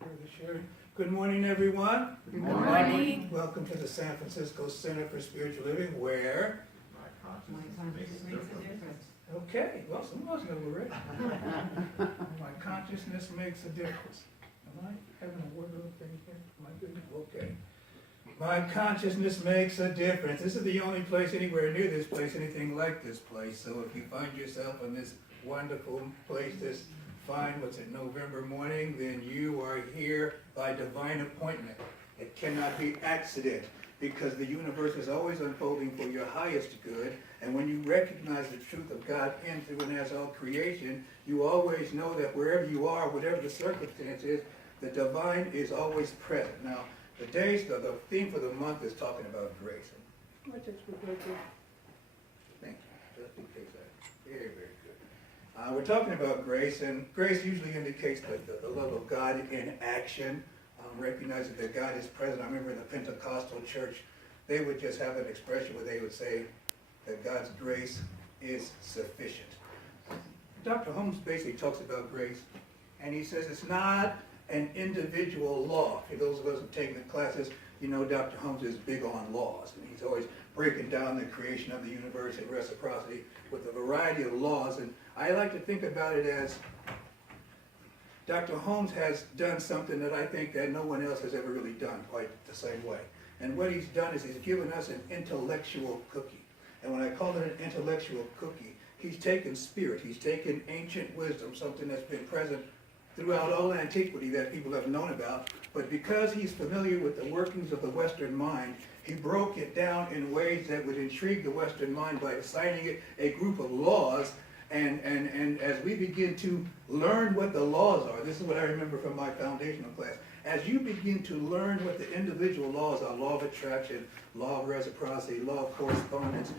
Brother Sherry. Good morning, everyone. Good morning. Welcome to the San Francisco Center for Spiritual Living, where... Okay, well, some of us know we're ready. My consciousness makes a difference. Am I having a word of thing here? Am I good? Okay. My consciousness makes a difference. This is the only place anywhere near this place, anything like this place. So if you find yourself in this wonderful place this fine, November morning, then you are here by divine appointment. It cannot be accident, because the universe is always unfolding for your highest good. And when you recognize the truth of God in, through, and as all creation, you always know that wherever you are, whatever the circumstance is, the divine is always present. Now, the theme for the month is talking about grace. Thank you. Just in case very, very good. We're talking about grace, and grace usually indicates the love of God in action, recognizing that God is present. I remember in the Pentecostal church, they would just have an expression where they would say that God's grace is sufficient. Dr. Holmes basically talks about grace, and he says it's not an individual law. For those of us who've taken the classes, you know Dr. Holmes is big on laws, and he's always breaking down the creation of the universe and reciprocity with a variety of laws. And I like to think about it as Dr. Holmes has done something that I think that no one else has ever really done quite the same way. And what he's done is he's given us an intellectual cookie. And when I call it an intellectual cookie, he's taken spirit, he's taken ancient wisdom, something that's been present throughout all antiquity that people have known about, but because he's familiar with the workings of the Western mind, he broke it down in ways that would intrigue the Western mind by assigning it a group of laws. And as we begin to learn what the laws are, this is what I remember from my foundational class, as you begin to learn what the individual laws are, law of attraction, law of reciprocity, law of correspondence,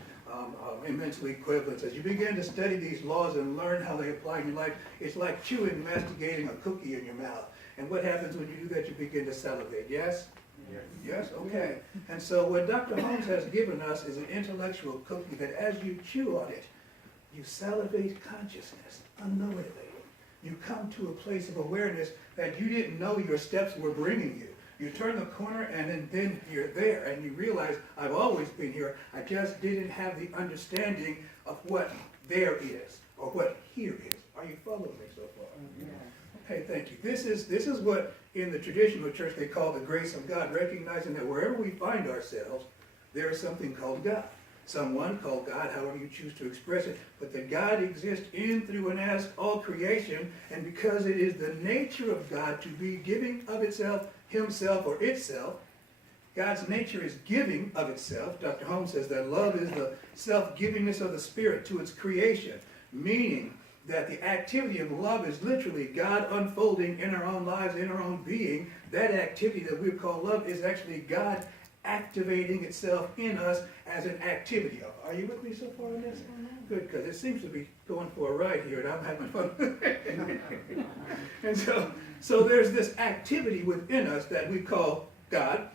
immensely equivalence, as you begin to study these laws and learn how they apply in your life, it's like chewing, masticating a cookie in your mouth. And what happens when you do that? You begin to salivate, yes? Yes. Yes? Okay. And so what Dr. Holmes has given us is an intellectual cookie that as you chew on it, you salivate consciousness unknowingly. You come to a place of awareness that you didn't know your steps were bringing you. You turn the corner and then you're there and you realize, I've always been here, I just didn't have the understanding of what there is or what here is. Are you following me so far? Yeah. Okay, thank you. This is what in the traditional church they call the grace of God, recognizing that wherever we find ourselves, there is something called God. Someone called God, however you choose to express it, but that God exists in, through, and as all creation, and because it is the nature of God to be giving of itself, himself, or itself, God's nature is giving of itself. Dr. Holmes says that love is the self-givingness of the Spirit to its creation, meaning that the activity of love is literally God unfolding in our own lives, in our own being. That activity that we call love is actually God activating itself in us as an activity. Are you with me so far on this? Good, because it seems to be going for a ride here, and I'm having fun. And so there's this activity within us that we call God,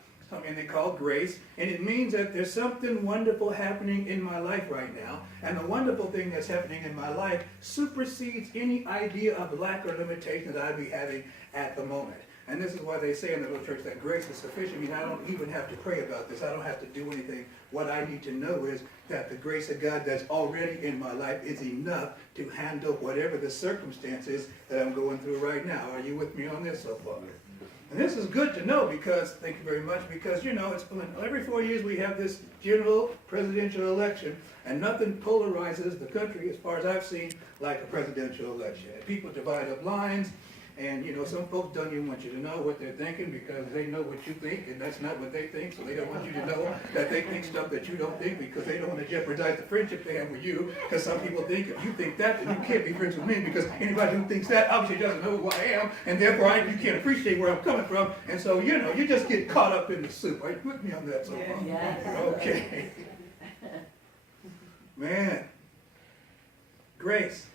and they call grace, and it means that there's something wonderful happening in my life right now, and the wonderful thing that's happening in my life supersedes any idea of lack or limitation that I'd be having at the moment. And this is why they say in the little church that grace is sufficient. I mean, I don't even have to pray about this. I don't have to do anything. What I need to know is that the grace of God that's already in my life is enough to handle whatever the circumstances that I'm going through right now. Are you with me on this so far? And this is good to know because, thank you very much, because, you know, it's every 4 years we have this general presidential election, and nothing polarizes the country, as far as I've seen, like a presidential election. And people divide up lines. And, you know, some folks don't even want you to know what they're thinking because they know what you think, and that's not what they think, so they don't want you to know that they think stuff that you don't think because they don't want to jeopardize the friendship they have with you, because some people think if you think that, then you can't be friends with me because anybody who thinks that obviously doesn't know who I am, and therefore you can't appreciate where I'm coming from, and so, you know, you just get caught up in the soup. Are you with me on that so far? Yes. Okay. Man. Grace.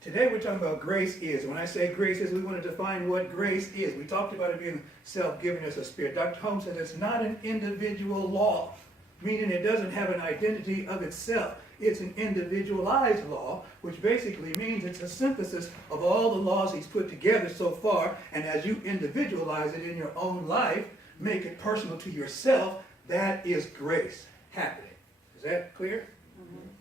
Today we're talking about grace is. When I say grace is, we want to define what grace is. We talked about it being self-givingness of spirit. Dr. Holmes said it's not an individual law, meaning it doesn't have an identity of itself. It's an individualized law, which basically means it's a synthesis of all the laws he's put together so far, and as you individualize it in your own life, make it personal to yourself, that is grace happening. Is that clear?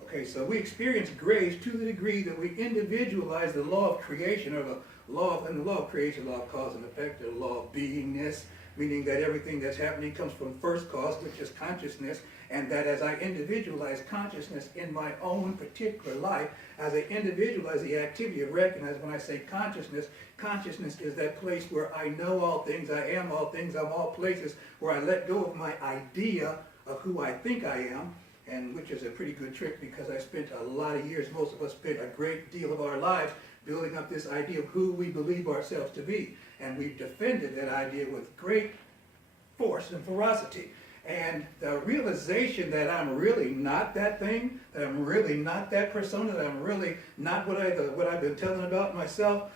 Okay, so we experience grace to the degree that we individualize the law of creation, or the law of creation, law of cause and effect, or the law of beingness, meaning that everything that's happening comes from first cause, which is consciousness, and that as I individualize consciousness in my own particular life, as I individualize the activity of recognize, when I say consciousness, consciousness is that place where I know all things, I am all things, I'm all places, where I let go of my idea of who I think I am, and which is a pretty good trick because I spent a lot of years, most of us spent a great deal of our lives building up this idea of who we believe ourselves to be. And we've defended that idea with great force and ferocity. And the realization that I'm really not that thing, that I'm really not that persona, that I'm really not what I've been telling about myself,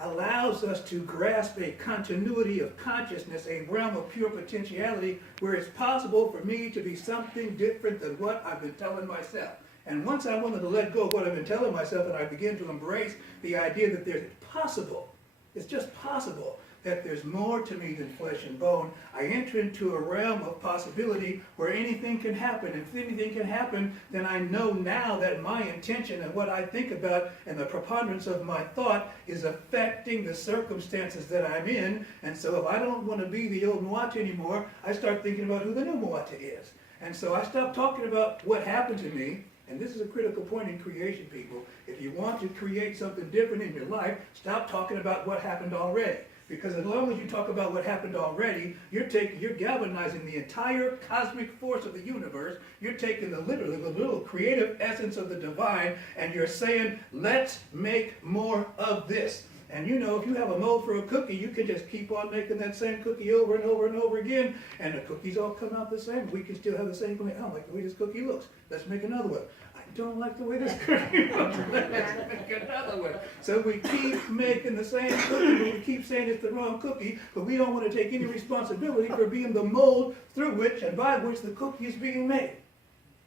allows us to grasp a continuity of consciousness, a realm of pure potentiality where it's possible for me to be something different than what I've been telling myself. And once I'm willing to let go of what I've been telling myself and I begin to embrace the idea that there's possible, it's just possible, that there's more to me than flesh and bone, I enter into a realm of possibility where anything can happen. And if anything can happen, then I know now that my intention and what I think about and the preponderance of my thought is affecting the circumstances that I'm in. And so if I don't want to be the old Moata anymore, I start thinking about who the new Moata is. And so I stop talking about what happened to me. And this is a critical point in creation, people. If you want to create something different in your life, stop talking about what happened already. Because as long as you talk about what happened already, you're galvanizing the entire cosmic force of the universe. You're taking the little creative essence of the divine, and you're saying, let's make more of this. And you know, if you have a mold for a cookie, you can just keep on making that same cookie over and over and over again, and the cookies all come out the same. We can still have the same cookie. I don't like the way this cookie looks. Let's make another one. I don't like the way this cookie looks. Let's make another one. So we keep making the same cookie, but we keep saying it's the wrong cookie, but we don't want to take any responsibility for being the mold through which and by which the cookie is being made.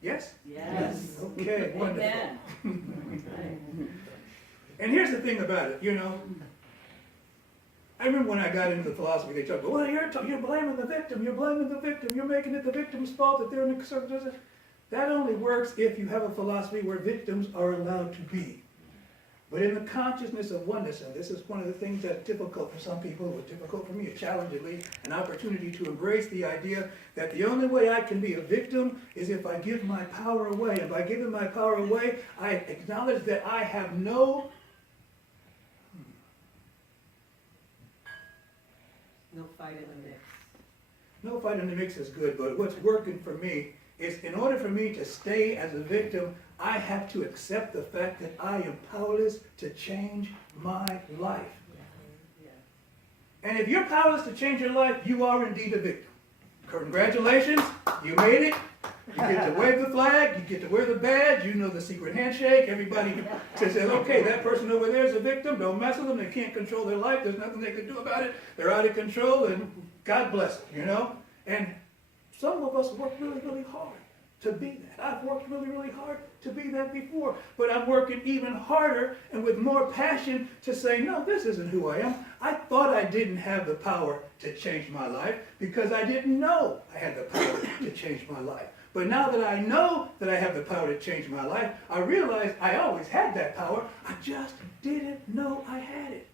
Yes? Yes. Okay, wonderful. Amen. And here's the thing about it, you know. I remember when I got into philosophy, they talked about, well, you're blaming the victim, you're making it the victim's fault that they're in the circumstances. That only works if you have a philosophy where victims are allowed to be. But in the consciousness of oneness, and this is one of the things that's difficult for some people, it was difficult for me, a challenge at least, an opportunity to embrace the idea that the only way I can be a victim is if I give my power away. If I give my power away, I acknowledge that I have no fight in the mix. No fight in the mix is good, but what's working for me is in order for me to stay as a victim, I have to accept the fact that I am powerless to change my life. And if you're powerless to change your life, you are indeed a victim. Congratulations, you made it. You get to wave the flag, you get to wear the badge, you know the secret handshake. Everybody says, okay, that person over there is a victim, don't mess with them, they can't control their life, there's nothing they can do about it, they're out of control, and God bless them, you know? And some of us work really, really hard to be that. I've worked really, really hard to be that before, but I'm working even harder and with more passion to say, no, this isn't who I am. I thought I didn't have the power to change my life because I didn't know I had the power to change my life. But now that I know that I have the power to change my life, I realize I always had that power. I just didn't know I had it.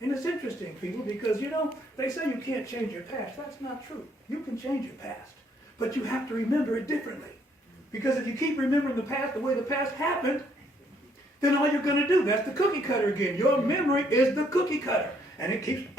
And it's interesting, people, because, you know, they say you can't change your past. That's not true. You can change your past, but you have to remember it differently. Because if you keep remembering the past the way the past happened, then all you're going to do, that's the cookie cutter again. Your memory is the cookie cutter. And it keeps...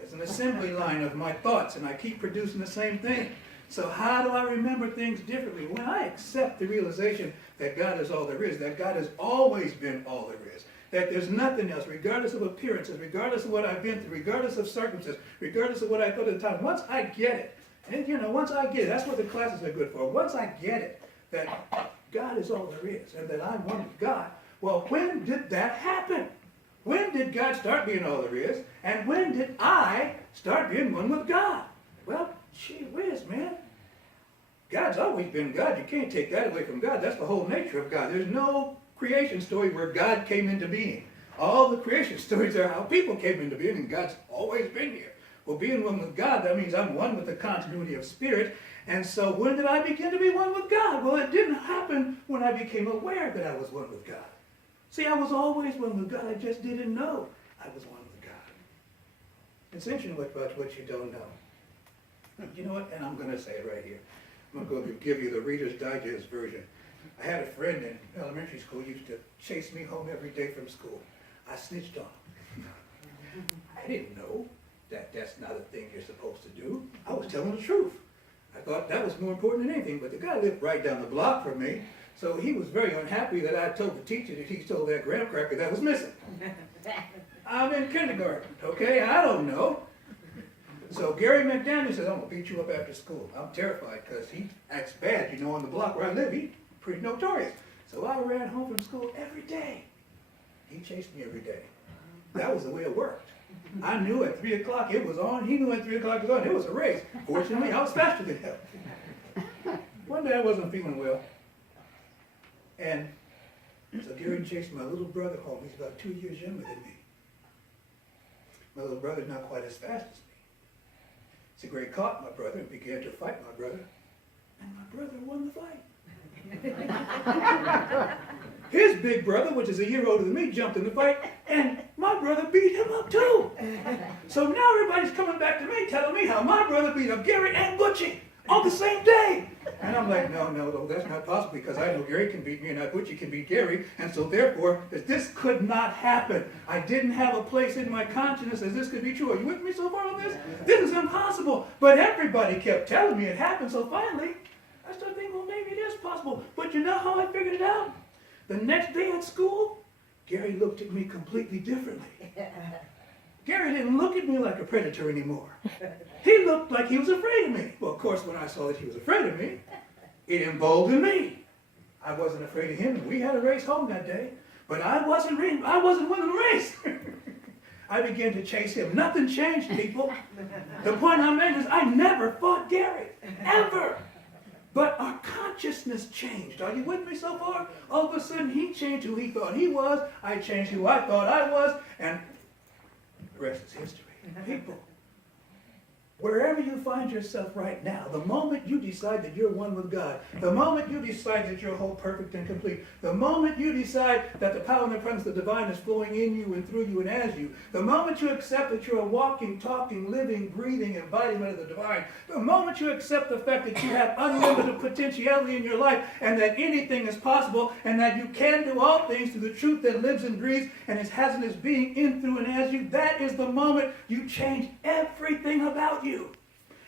It's an assembly line of my thoughts, and I keep producing the same thing. So how do I remember things differently? When I accept the realization that God is all there is, that God has always been all there is, that there's nothing else, regardless of appearances, regardless of what I've been through, regardless of circumstances, regardless of what I thought at the time, once I get it, and you know, once I get it, that's what the classes are good for. Once I get it, that God is all there is, and that I'm one with God, well, when did that happen? When did God start being all there is? And when did I start being one with God? Well, gee whiz, man. God's always been God. You can't take that away from God. That's the whole nature of God. There's no creation story where God came into being. All the creation stories are how people came into being, and God's always been here. Well, being one with God, that means I'm one with the continuity of spirit. And so when did I begin to be one with God? Well, it didn't happen when I became aware that I was one with God. See, I was always one with God. I just didn't know I was one with God. It's interesting about what you don't know. You know what? And I'm going to say it right here. I'm going to give you the Reader's Digest version. I had a friend in elementary school who used to chase me home every day from school. I snitched on him. I didn't know that that's not a thing you're supposed to do. I was telling the truth. I thought that was more important than anything, but the guy lived right down the block from me, so he was very unhappy that I told the teacher that he stole that graham cracker that was missing. I'm in kindergarten, okay? I don't know. So Gary McDaniel says, I'm going to beat you up after school. I'm terrified because he acts bad. You know, on the block where I live, he's pretty notorious. So I ran home from school every day. He chased me every day. That was the way it worked. I knew at 3 o'clock it was on. He knew at 3 o'clock it was on. It was a race. Fortunately, I was faster than him. One day I wasn't feeling well. And so Gary chased my little brother home. He's about 2 years younger than me. My little brother's not quite as fast as me. So Gary caught my brother and began to fight my brother. And my brother won the fight. His big brother, which is a year older than me, jumped in the fight, and my brother beat him up too. So now everybody's coming back to me, telling me how my brother beat up Gary and Butchie on the same day. And I'm like, no, that's not possible, because I know Gary can beat me and I Butchie can beat Gary, and so therefore, this could not happen. I didn't have a place in my consciousness as this could be true. Are you with me so far on this? This is impossible. But everybody kept telling me it happened, so finally, I started thinking, well, maybe it is possible. But you know how I figured it out? The next day at school, Gary looked at me completely differently. Gary didn't look at me like a predator anymore. He looked like he was afraid of me. Well, of course, when I saw that he was afraid of me, it emboldened me. I wasn't afraid of him, and we had a race home that day. But I wasn't winning the race. I began to chase him. Nothing changed, people. The point I made is I never fought Gary, ever. But our consciousness changed. Are you with me so far? All of a sudden, he changed who he thought he was. I changed who I thought I was. And the rest is history. People, wherever you find yourself right now, the moment you decide that you're one with God, the moment you decide that you're whole, perfect, and complete, the moment you decide that the power and the presence of the divine is flowing in you and through you and as you, the moment you accept that you're a walking, talking, living, breathing embodiment of the divine, the moment you accept the fact that you have unlimited potentiality in your life and that anything is possible and that you can do all things through the truth that lives and breathes and has its being in, through, and as you, that is the moment you change everything about you.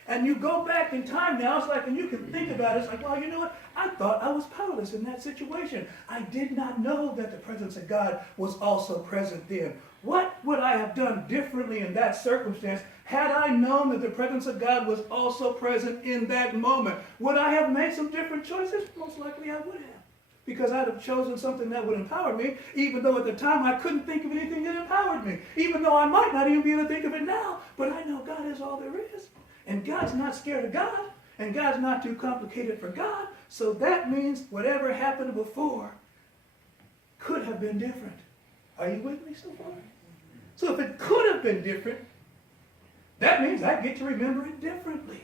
And you go back in time now, it's like, and you can think about it, it's like, well, you know what? I thought I was powerless in that situation. I did not know that the presence of God was also present then. What would I have done differently in that circumstance had I known that the presence of God was also present in that moment? Would I have made some different choices? Most likely I would have. Because I'd have chosen something that would empower me, even though at the time I couldn't think of anything that empowered me. Even though I might not even be able to think of it now. But I know God is all there is. And God's not scared of God, and God's not too complicated for God, so that means whatever happened before could have been different. Are you with me so far? So if it could have been different, that means I get to remember it differently.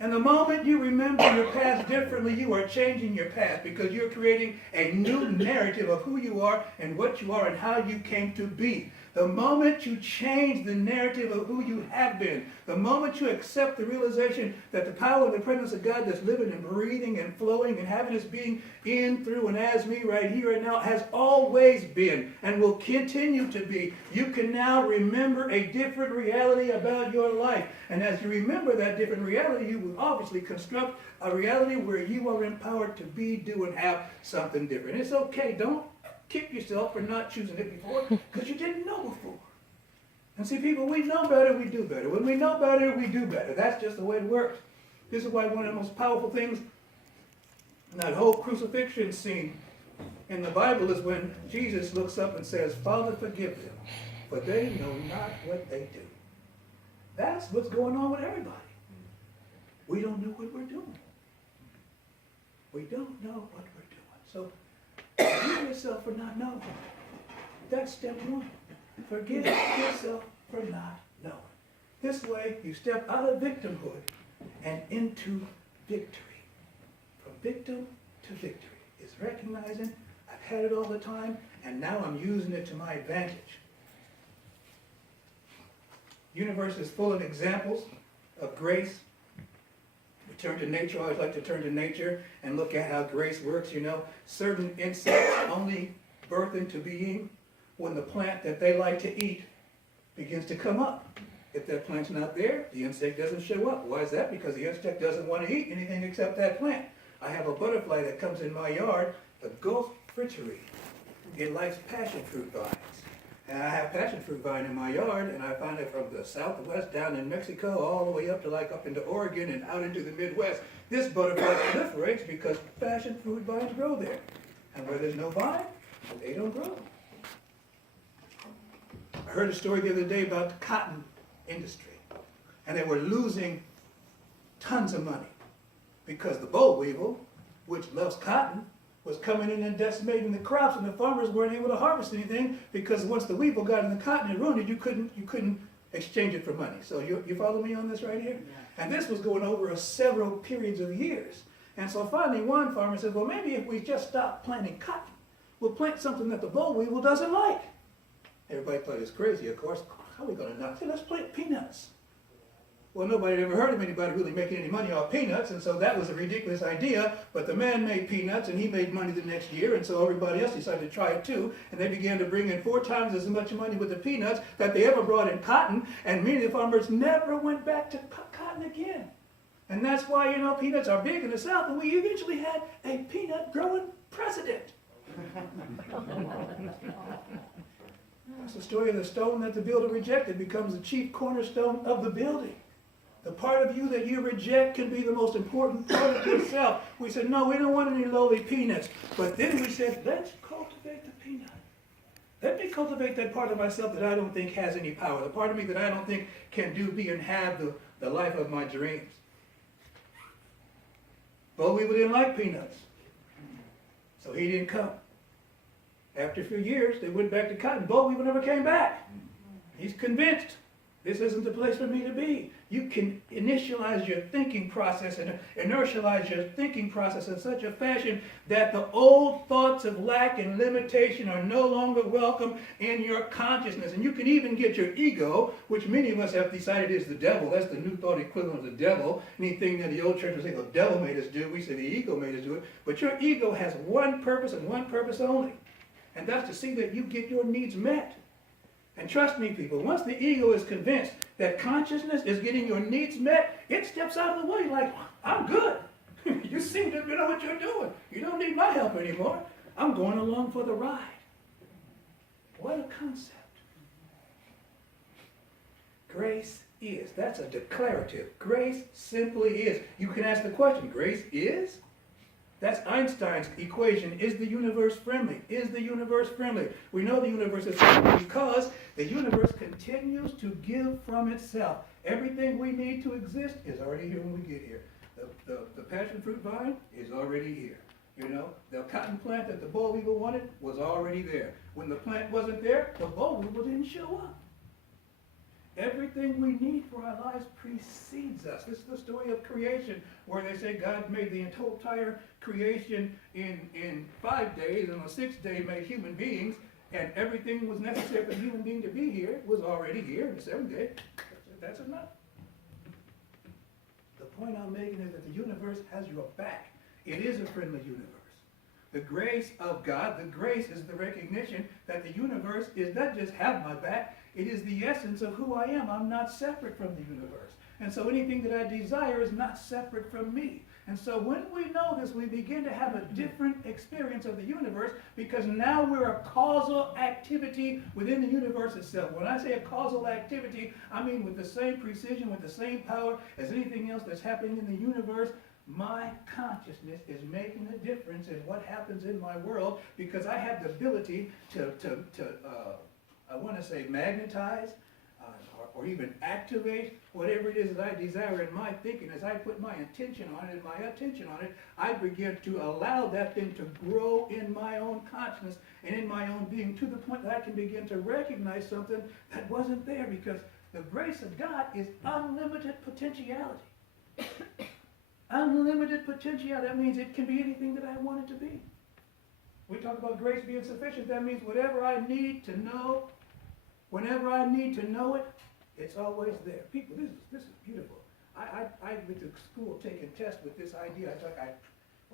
And the moment you remember your past differently, you are changing your past because you're creating a new narrative of who you are and what you are and how you came to be. The moment you change the narrative of who you have been, the moment you accept the realization that the power and the presence of God that's living and breathing and flowing and having its being in, through, and as me right here and now has always been and will continue to be, you can now remember a different reality about your life. And as you remember that different reality, you will obviously construct a reality where you are empowered to be, do, and have something different. It's okay. Don't kick yourself for not choosing it before because you didn't know before. And see, people, we know better, we do better. When we know better, we do better. That's just the way it works. This is why one of the most powerful things in that whole crucifixion scene in the Bible is when Jesus looks up and says, Father, forgive them, for they know not what they do. That's what's going on with everybody. We don't know what we're doing. We don't know what we're doing. So forgive yourself for not knowing. That's step one. Forgive yourself for not knowing. This way, you step out of victimhood and into victory. From victim to victory. It's recognizing I've had it all the time, and now I'm using it to my advantage. Universe is full of examples of grace. We turn to nature. I always like to turn to nature and look at how grace works. You know, certain insects only birth into being when the plant that they like to eat begins to come up. If that plant's not there, the insect doesn't show up. Why is that? Because the insect doesn't want to eat anything except that plant. I have a butterfly that comes in my yard, the Gulf frittery. It likes passion fruit vines. And I have passion fruit vine in my yard, and I find it from the southwest down in Mexico all the way up to up into Oregon and out into the Midwest. This butterfly proliferates because passion fruit vines grow there. And where there's no vine, they don't grow. I heard a story the other day about the cotton industry, and they were losing tons of money because the boll weevil, which loves cotton, was coming in and decimating the crops, and the farmers weren't able to harvest anything because once the weevil got in the cotton and ruined it, you couldn't exchange it for money. So you follow me on this right here? Yeah. And this was going over several periods of years. And so finally one farmer said, well, maybe if we just stop planting cotton, we'll plant something that the boll weevil doesn't like. Everybody thought it was crazy, of course. How are we going to not? Let's plant peanuts. Well, nobody had ever heard of anybody really making any money off peanuts, and so that was a ridiculous idea, but the man made peanuts, and he made money the next year, and so everybody else decided to try it too, and they began to bring in 4 times as much money with the peanuts that they ever brought in cotton, and many of the farmers never went back to cotton again. And that's why, you know, peanuts are big in the South, and we eventually had a peanut-growing president. That's the story of the stone that the builder rejected becomes the chief cornerstone of the building. The part of you that you reject can be the most important part of yourself. We said, no, we don't want any lowly peanuts. But then we said, let's cultivate the peanut. Let me cultivate that part of myself that I don't think has any power. The part of me that I don't think can do, be, and have the life of my dreams. Boll weevil didn't like peanuts. So he didn't come. After a few years, they went back to cotton. Boll weevil never came back. He's convinced this isn't the place for me to be. You can initialize your thinking process and inertialize your thinking process in such a fashion that the old thoughts of lack and limitation are no longer welcome in your consciousness. And you can even get your ego, which many of us have decided is the devil. That's the new thought equivalent of the devil. Anything that the old church would say the devil made us do, we say the ego made us do it. But your ego has one purpose and one purpose only. And that's to see that you get your needs met. And trust me, people, once the ego is convinced that consciousness is getting your needs met, it steps out of the way like, I'm good. You seem to know what you're doing. You don't need my help anymore. I'm going along for the ride. What a concept. Grace is. That's a declarative. Grace simply is. You can ask the question, grace is? That's Einstein's equation. Is the universe friendly? Is the universe friendly? We know the universe is friendly because the universe continues to give from itself. Everything we need to exist is already here when we get here. The passion fruit vine is already here. You know, the cotton plant that the boll weevil wanted was already there. When the plant wasn't there, the boll weevil didn't show up. Everything we need for our lives precedes us. This is the story of creation, where they say God made the entire creation in 5 days, and on the 6th day made human beings, and everything was necessary for a human being to be here was already here in the 7th day. That's enough. The point I'm making is that the universe has your back. It is a friendly universe. The grace of God, the grace is the recognition that the universe is not just have my back, it is the essence of who I am. I'm not separate from the universe. And so anything that I desire is not separate from me. And so when we know this, we begin to have a different experience of the universe because now we're a causal activity within the universe itself. When I say a causal activity, I mean with the same precision, with the same power as anything else that's happening in the universe. My consciousness is making a difference in what happens in my world because I have the ability to I want to say magnetize, or even activate whatever it is that I desire in my thinking. As I put my intention on it and my attention on it, I begin to allow that thing to grow in my own consciousness and in my own being, to the point that I can begin to recognize something that wasn't there, because the grace of God is unlimited potentiality. Unlimited potentiality. That means it can be anything that I want it to be. We talk about grace being sufficient. That means whatever I need to know, whenever I need to know it, it's always there. People, this is beautiful. I went to school taking tests with this idea.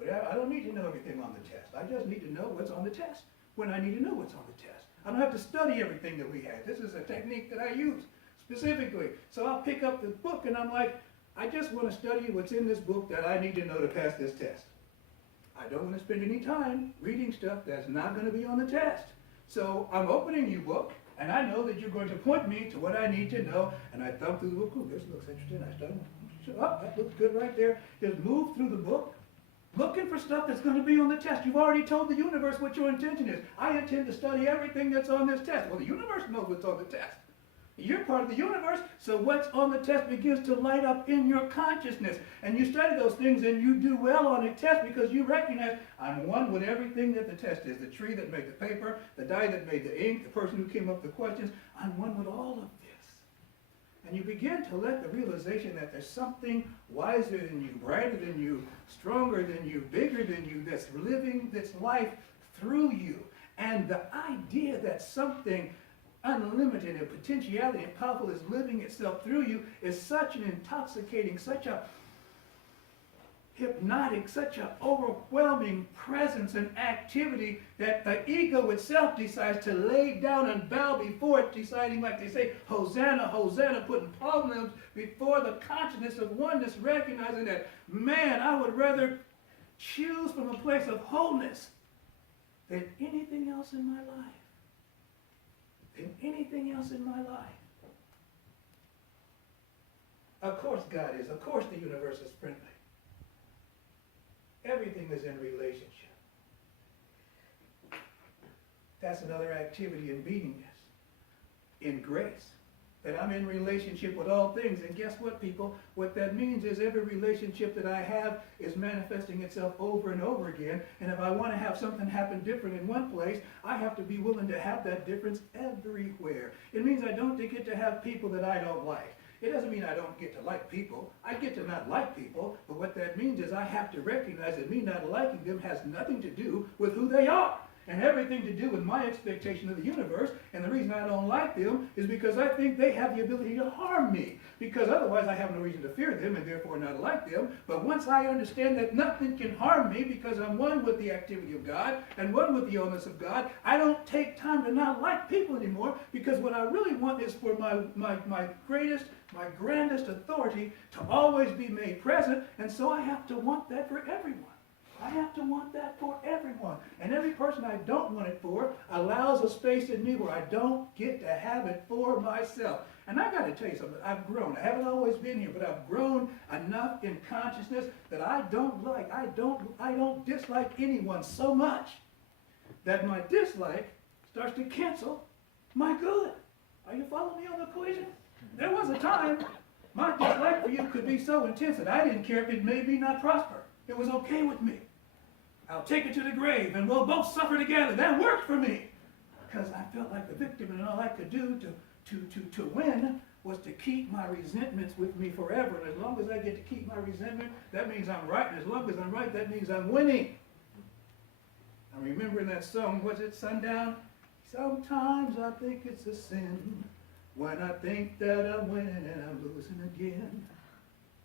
I don't need to know everything on the test. I just need to know what's on the test when I need to know what's on the test. I don't have to study everything that we have. This is a technique that I use specifically. So I'll pick up the book and I'm like, I just want to study what's in this book that I need to know to pass this test. I don't want to spend any time reading stuff that's not going to be on the test. So I'm opening your book, and I know that you're going to point me to what I need to know, and I thumb through the book. Oh, this looks interesting. I start, oh, that looks good right there. Just move through the book, looking for stuff that's going to be on the test. You've already told the universe what your intention is. I intend to study everything that's on this test. Well, the universe knows what's on the test. You're part of the universe, so what's on the test begins to light up in your consciousness. And you study those things and you do well on a test because you recognize, I'm one with everything that the test is. The tree that made the paper, the dye that made the ink, the person who came up with the questions. I'm one with all of this. And you begin to let the realization that there's something wiser than you, brighter than you, stronger than you, bigger than you, that's living this life through you. And the idea that something unlimited and potentiality and powerful is living itself through you is such an intoxicating, such a hypnotic, such an overwhelming presence and activity that the ego itself decides to lay down and bow before it, deciding, like they say, Hosanna, Hosanna, putting palm limbs before the consciousness of oneness, recognizing that, man, I would rather choose from a place of wholeness than anything else in my life. Than anything else in my life. Of course God is. Of course the universe is friendly. Everything is in relationship. That's another activity in beingness, in grace. That I'm in relationship with all things. And guess what, people? What that means is every relationship that I have is manifesting itself over and over again. And if I want to have something happen different in one place, I have to be willing to have that difference everywhere. It means I don't get to have people that I don't like. It doesn't mean I don't get to like people. I get to not like people. But what that means is I have to recognize that me not liking them has nothing to do with who they are. And everything to do with my expectation of the universe. And the reason I don't like them is because I think they have the ability to harm me. Because otherwise I have no reason to fear them and therefore not like them. But once I understand that nothing can harm me because I'm one with the activity of God and one with the illness of God, I don't take time to not like people anymore, because what I really want is for my greatest, my grandest authority to always be made present. And so I have to want that for everyone. I have to want that for everyone. And every person I don't want it for allows a space in me where I don't get to have it for myself. And I got to tell you something. I've grown. I haven't always been here, but I've grown enough in consciousness that I don't dislike anyone so much that my dislike starts to cancel my good. Are you following me on the equation? There was a time my dislike for you could be so intense that I didn't care if it made me not prosper. It was okay with me. I'll take it to the grave and we'll both suffer together. That worked for me. Because I felt like the victim, and all I could do to win was to keep my resentments with me forever. And as long as I get to keep my resentment, that means I'm right. And as long as I'm right, that means I'm winning. I'm remembering that song, was it Sundown? Sometimes I think it's a sin when I think that I'm winning and I'm losing again.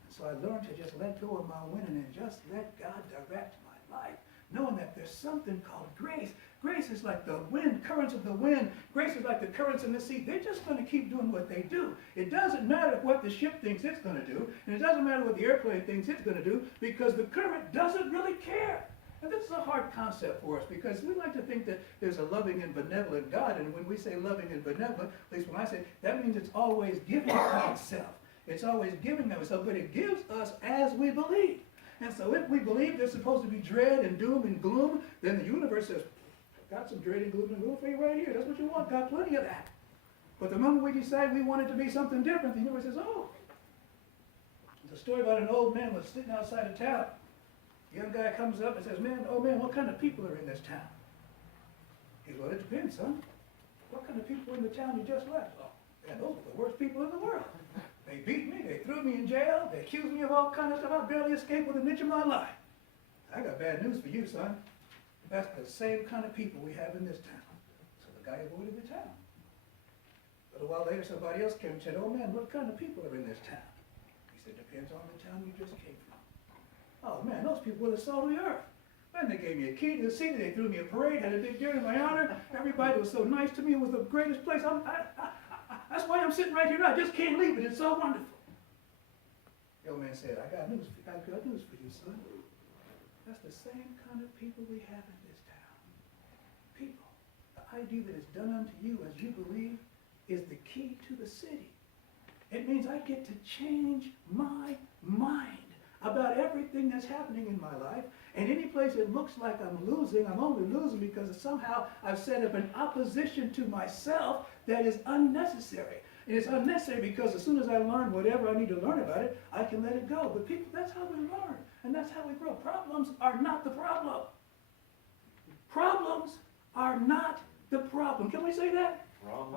So I learned to just let go of my winning and just let God direct my life, knowing that there's something called grace. Grace is like the wind, currents of the wind. Grace is like the currents in the sea. They're just going to keep doing what they do. It doesn't matter what the ship thinks it's going to do, and it doesn't matter what the airplane thinks it's going to do, because the current doesn't really care. And this is a hard concept for us, because we like to think that there's a loving and benevolent God, and when we say loving and benevolent, at least when I say it, that means it's always giving of itself. It's always giving of itself, but it gives us as we believe. And so if we believe there's supposed to be dread and doom and gloom, then the universe says, got some dread and gloom for you right here. That's what you want. Got plenty of that. But the moment we decide we want it to be something different, the universe says, oh. There's a story about an old man was sitting outside of town. A young guy comes up and says, man, oh man, what kind of people are in this town? He says, well, it depends, son. What kind of people in the town you just left? Oh, man, those are the worst people in the world. They beat me, they threw me in jail, they accused me of all kinds of stuff. I barely escaped with an inch of my life. I got bad news for you, son. That's the same kind of people we have in this town. So the guy avoided the town. A little while later, somebody else came and said, oh man, what kind of people are in this town? He said, depends on the town you just came from. Oh man, those people were the salt of the earth. Man, they gave me a key to the city, they threw me a parade, had a big dinner in my honor. Everybody was so nice to me, it was the greatest place. That's why I'm sitting right here now. I just can't leave it, it's so wonderful. The old man said, I got news for you, son. That's the same kind of people we have in this town. People. The idea that is done unto you as you believe is the key to the city. It means I get to change my mind about everything that's happening in my life. And any place it looks like I'm losing, I'm only losing because somehow I've set up an opposition to myself that is unnecessary. And it's unnecessary because as soon as I learn whatever I need to learn about it, I can let it go. But people, that's how we learn. And that's how we grow. Problems are not the problem. Problems are not the problem. Can we say that? Problems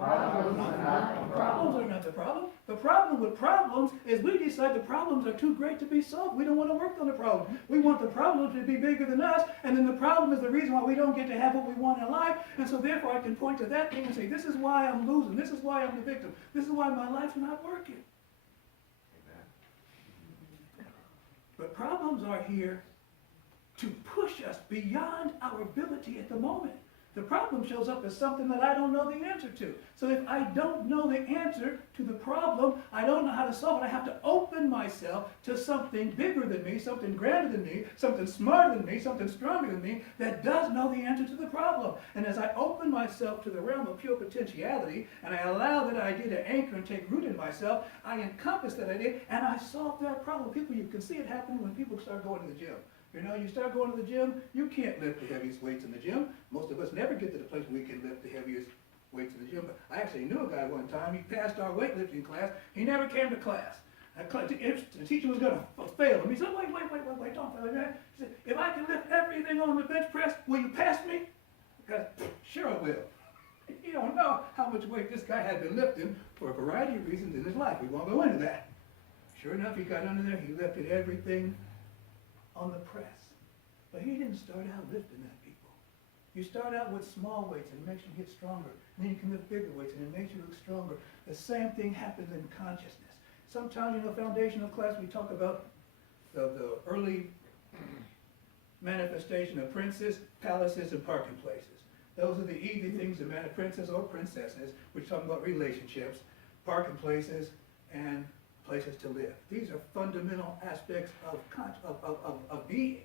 are not the problem. The problem with problems is we decide the problems are too great to be solved. We don't want to work on the problem. We want the problem to be bigger than us, and then the problem is the reason why we don't get to have what we want in life. And so therefore I can point to that thing and say, this is why I'm losing. This is why I'm the victim. This is why my life's not working. But problems are here to push us beyond our ability at the moment. The problem shows up as something that I don't know the answer to. So if I don't know the answer to the problem, I don't know how to solve it. I have to open myself to something bigger than me, something grander than me, something smarter than me, something stronger than me that does know the answer to the problem. And as I open myself to the realm of pure potentiality and I allow that idea to anchor and take root in myself, I encompass that idea and I solve that problem. People, you can see it happening when people start going to the gym. You know, you start going to the gym, you can't lift the heaviest weights in the gym. Most of us never get to the place where we can lift the heaviest weights in the gym. But I actually knew a guy one time, he passed our weightlifting class, he never came to class. The teacher was going to fail him. He said, wait, don't fail me. He said, if I can lift everything on the bench press, will you pass me? Because, sure I will. You don't know how much weight this guy had been lifting for a variety of reasons in his life. We won't go into that. Sure enough, he got under there, he lifted everything on the press. But he didn't start out lifting that, people. You start out with small weights and it makes you get stronger. And then you can lift bigger weights and it makes you look stronger. The same thing happens in consciousness. Sometimes in the foundational class we talk about the early manifestation of princes, palaces, and parking places. Those are the easy things to manifest, princes or princesses. We're talking about relationships, parking places, and places to live. These are fundamental aspects of being.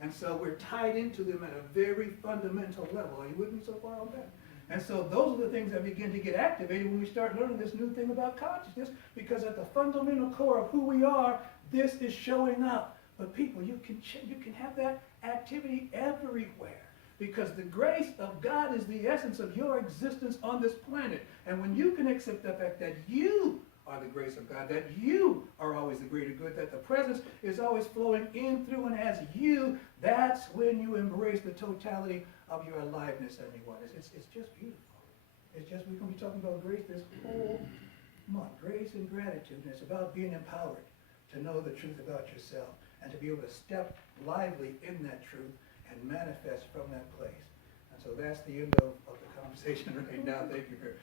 And so we're tied into them at a very fundamental level. Are you with me so far on that? And so those are the things that begin to get activated when we start learning this new thing about consciousness, because at the fundamental core of who we are, this is showing up. But people, you can have that activity everywhere, because the grace of God is the essence of your existence on this planet. And when you can accept the fact that you are the grace of God, that you are always the greater good, that the presence is always flowing in, through, and as you, that's when you embrace the totality of your aliveness and your oneness. It's just beautiful. It's just, we're going to be talking about grace this whole month. Grace and gratitude. And it's about being empowered to know the truth about yourself and to be able to step lively in that truth and manifest from that place. And so that's the end of the conversation right now. Thank you for